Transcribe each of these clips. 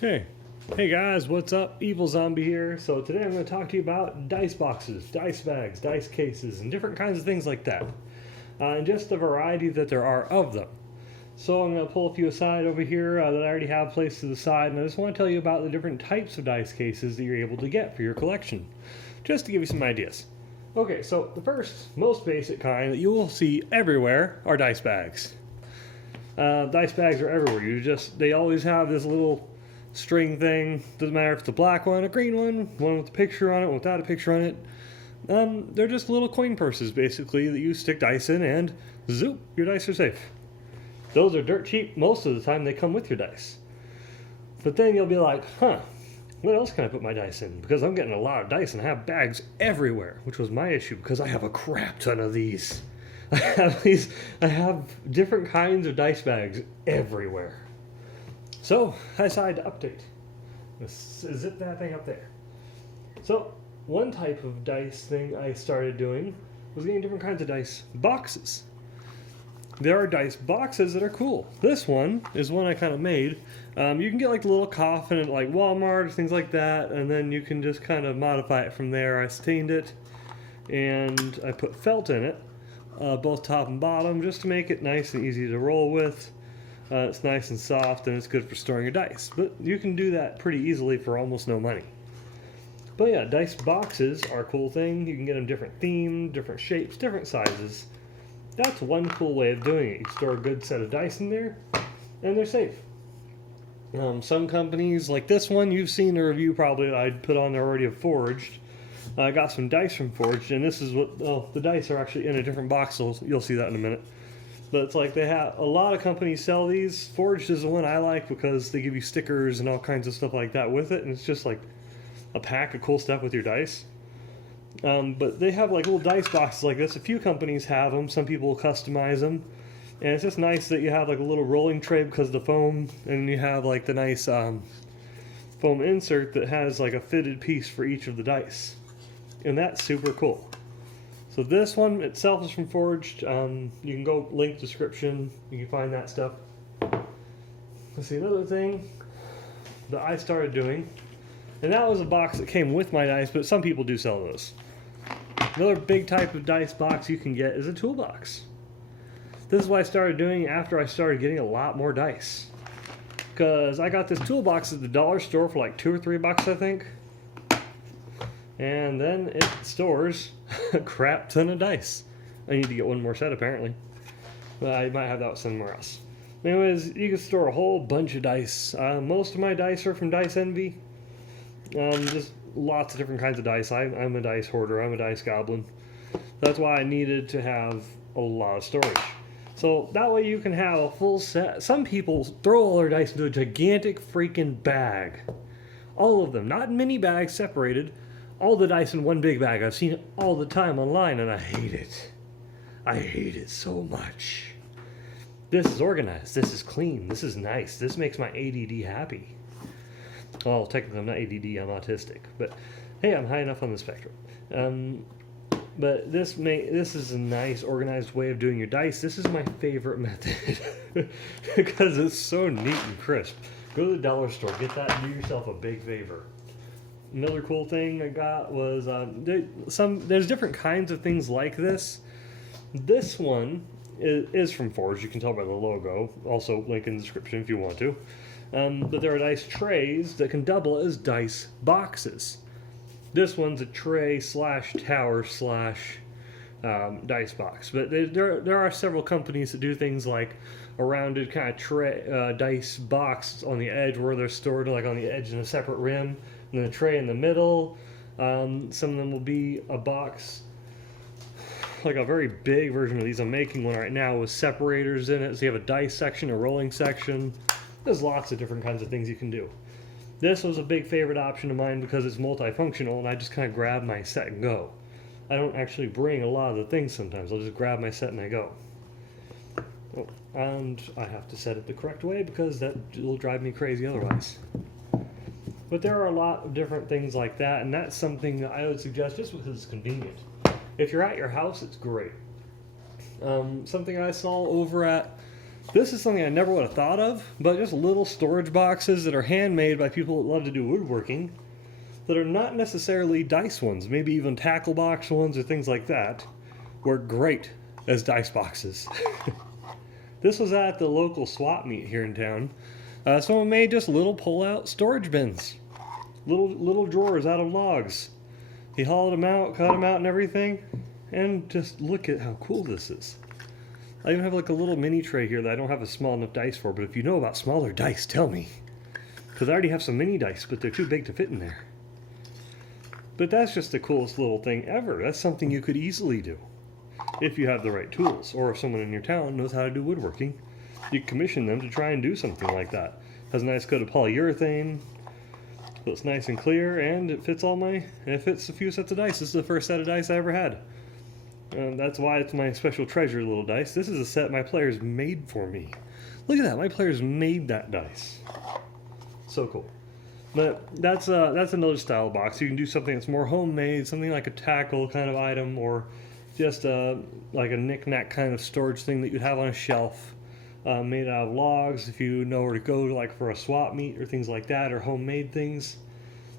Hey guys, what's up? Evil Zombie here. So today I'm going to talk to you about dice boxes, dice bags, dice cases, and different kinds of things like that. And just the variety that there are of them. So I'm going to pull a few aside over here that I already have placed to the side, and I just want to tell you about the different types of dice cases that you're able to get for your collection, just to give you some ideas. Okay, so the first, most basic kind that you will see everywhere are dice bags. Dice bags are everywhere. They always have this little string thing. Doesn't matter if it's a black one, a green one with a picture on it, one without a picture on it. They're just little coin purses, basically, that you stick dice in, and zoop, your dice are safe. Those are dirt cheap. Most of the time, they come with your dice. But then you'll be like, what else can I put my dice in? Because I'm getting a lot of dice, and I have bags everywhere, which was my issue, because I have a crap ton of these. I have different kinds of dice bags everywhere. So I decided to update. Let's zip that thing up there. So one type of dice thing I started doing was getting different kinds of dice boxes. There are dice boxes that are cool. This one is one I kind of made. You can get like the little coffin at like Walmart, things like that, and then you can just kind of modify it from there. I stained it and I put felt in it, both top and bottom, just to make it nice and easy to roll with. It's nice and soft, and it's good for storing your dice. But you can do that pretty easily for almost no money. But yeah, dice boxes are a cool thing. You can get them different themed, different shapes, different sizes. That's one cool way of doing it. You store a good set of dice in there, and they're safe. Some companies, like this one, you've seen the review probably that I put on there already of Forged. I got some dice from Forged, and this is what, the dice are actually in a different box, so you'll see that in a minute. But it's like a lot of companies sell these. Forged is the one I like because they give you stickers and all kinds of stuff like that with it, and it's just like a pack of cool stuff with your dice. But they have like little dice boxes like this. A few companies have them. Some people customize them. And it's just nice that you have like a little rolling tray because of the foam, and you have like the nice foam insert that has like a fitted piece for each of the dice. And that's super cool. So this one itself is from Forged. You can go link description. You can find that stuff. Let's see, another thing that I started doing, and that was a box that came with my dice, but some people do sell those. Another big type of dice box you can get is a toolbox. This is what I started doing after I started getting a lot more dice. Because I got this toolbox at the dollar store for like $2 or $3, I think. And then it stores a crap ton of dice. I need to get one more set apparently. But I might have that somewhere else. Anyways, you can store a whole bunch of dice. Most of my dice are from Dice Envy. Just lots of different kinds of dice. I'm a dice hoarder. I'm a dice goblin. That's why I needed to have a lot of storage. So that way you can have a full set. Some people throw all their dice into a gigantic freaking bag. All of them. Not in mini bags separated. All the dice in one big bag. I've seen it all the time online, and I hate it. I hate it so much. This is organized. This is clean. This is nice. This makes my ADD happy. Well, technically I'm not ADD, I'm autistic. But hey, I'm high enough on the spectrum. But this is a nice, organized way of doing your dice. This is my favorite method because it's so neat and crisp. Go to the dollar store, get that, and do yourself a big favor. Another cool thing I got was there's different kinds of things like this. This one is from Forge. You can tell by the logo. Also, link in the description if you want to. But there are dice trays that can double as dice boxes. This one's a tray / tower / dice box. But there are several companies that do things like a rounded kind of tray dice box on the edge where they're stored like on the edge in a separate rim. And then a tray in the middle. Some of them will be a box, like a very big version of these. I'm making one right now with separators in it. So you have a dice section, a rolling section. There's lots of different kinds of things you can do. This was a big favorite option of mine because it's multifunctional, and I just kind of grab my set and go. I don't actually bring a lot of the things sometimes. I'll just grab my set and I go. Oh, and I have to set it the correct way because that will drive me crazy otherwise. But there are a lot of different things like that, and that's something that I would suggest just because it's convenient. If you're at your house, it's great. Something I saw over at This is something I never would have thought of, but just little storage boxes that are handmade by people that love to do woodworking that are not necessarily dice ones, maybe even tackle box ones or things like that, work great as dice boxes. This was at the local swap meet here in town. Someone made just little pull-out storage bins, little drawers out of logs. He hauled them out, cut them out and everything, and just look at how cool this is. I even have like a little mini tray here that I don't have a small enough dice for, but if you know about smaller dice, tell me. Because I already have some mini dice, but they're too big to fit in there. But that's just the coolest little thing ever. That's something you could easily do if you have the right tools, or if someone in your town knows how to do woodworking. You commission them to try and do something like that. Has a nice coat of polyurethane, so it's nice and clear, and it fits it fits a few sets of dice. This is the first set of dice I ever had. That's why it's my special treasure little dice. This is a set my players made for me. Look at that, my players made that dice. So cool. But that's another style box. You can do something that's more homemade, something like a tackle kind of item, or just like a knick-knack kind of storage thing that you'd have on a shelf, made out of logs. If you know where to go, like for a swap meet or things like that, or homemade things,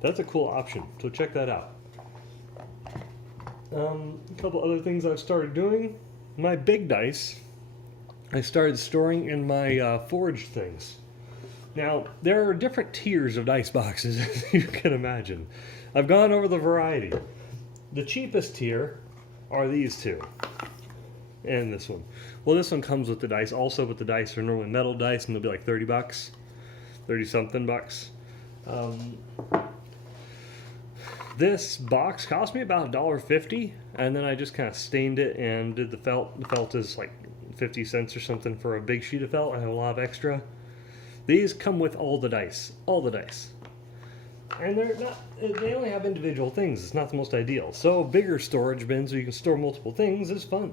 that's a cool option. So check that out. A couple other things I've started doing. My big dice, I started storing in my forge things. Now, there are different tiers of dice boxes, as you can imagine. I've gone over the variety. The cheapest tier are these two. And this one. Well, this one comes with the dice also, but the dice are normally metal dice, and they'll be like 30 bucks. 30-something bucks. This box cost me about $1.50, and then I just kind of stained it and did the felt. The felt is like 50 cents or something for a big sheet of felt. I have a lot of extra. These come with all the dice. And they only have individual things. It's not the most ideal. So bigger storage bins where you can store multiple things is fun.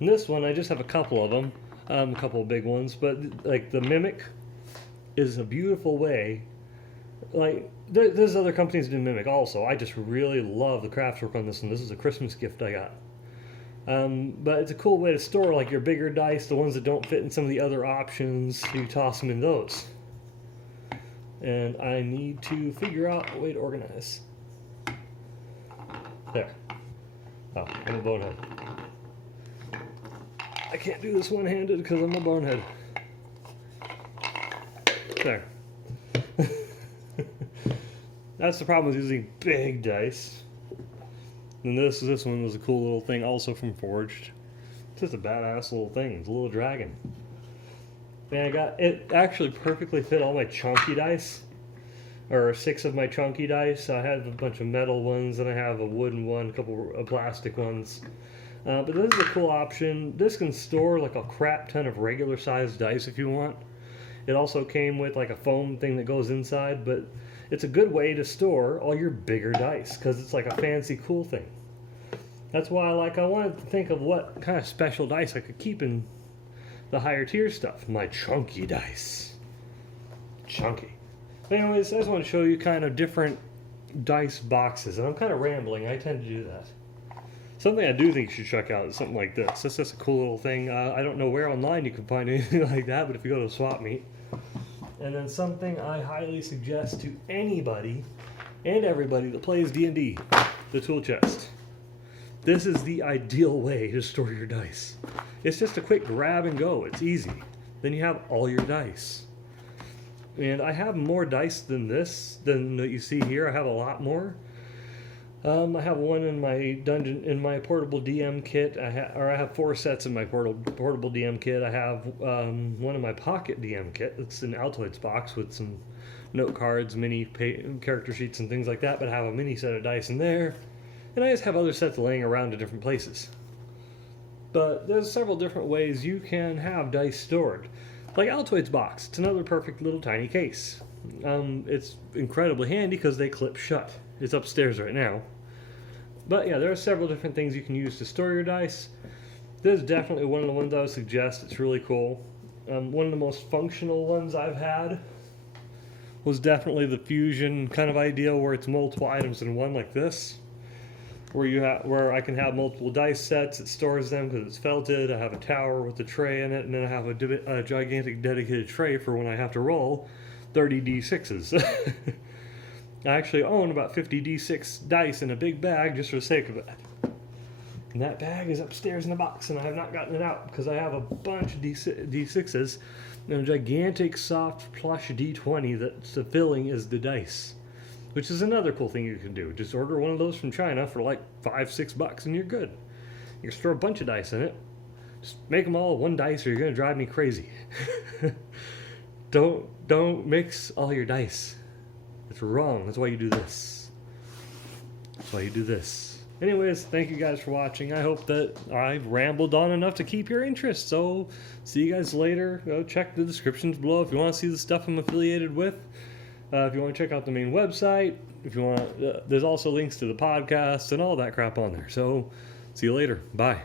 And this one, I just have a couple of them, a couple of big ones, but like the Mimic is a beautiful way. Like, there's other companies that do Mimic also. I just really love the craftwork on this one. This is a Christmas gift I got. But it's a cool way to store like your bigger dice, the ones that don't fit in some of the other options. You toss them in those. And I need to figure out a way to organize. There. Oh, I'm a bonehead. I can't do this one-handed because I'm a bonehead. There. That's the problem with using big dice. And this one was a cool little thing also from Forged. It's just a badass little thing. It's a little dragon. And it actually perfectly fit all my chunky dice. Or 6 of my chunky dice. I have a bunch of metal ones, and I have a wooden one, a couple of plastic ones. But this is a cool option. This can store like a crap ton of regular sized dice if you want. It also came with like a foam thing that goes inside, but it's a good way to store all your bigger dice because it's like a fancy cool thing. That's why I wanted to think of what kind of special dice I could keep in the higher tier stuff. My chunky dice. Chunky. Anyways, I just want to show you kind of different dice boxes, and I'm kind of rambling. I tend to do that. Something I do think you should check out is something like this. This is a cool little thing. I don't know where online you can find anything like that, but if you go to a swap meet. And then something I highly suggest to anybody and everybody that plays D&D, the tool chest. This is the ideal way to store your dice. It's just a quick grab and go. It's easy. Then you have all your dice. And I have more dice than this, than that you see here. I have a lot more. I have one in my portable DM kit. I have 4 sets in my portable DM kit. I have one in my pocket DM kit. It's an Altoids box with some note cards, mini character sheets, and things like that. But I have a mini set of dice in there, and I just have other sets laying around in different places. But there's several different ways you can have dice stored. Like Altoids box, it's another perfect little tiny case. It's incredibly handy because they clip shut. It's upstairs right now. But yeah, there are several different things you can use to store your dice. This is definitely one of the ones I would suggest. It's really cool. One of the most functional ones I've had was definitely the fusion kind of idea where it's multiple items in one like this. where I can have multiple dice sets. It stores them because it's felted. I have a tower with a tray in it, and then I have a gigantic dedicated tray for when I have to roll 30 d6s. I actually own about 50 d6 dice in a big bag just for the sake of it. And that bag is upstairs in the box, and I have not gotten it out because I have a bunch of d6s and a gigantic soft plush d20 that the filling is the dice. Which is another cool thing you can do. Just order one of those from China for like $5-6 and you're good. You can store a bunch of dice in it. Just make them all one dice or you're going to drive me crazy. Don't mix all your dice. It's wrong. That's why you do this. That's why you do this. Anyways, thank you guys for watching. I hope that I rambled on enough to keep your interest. So, see you guys later. Go check the descriptions below if you want to see the stuff I'm affiliated with. If you want to check out the main website, if you want, there's also links to the podcast and all that crap on there. So, see you later. Bye.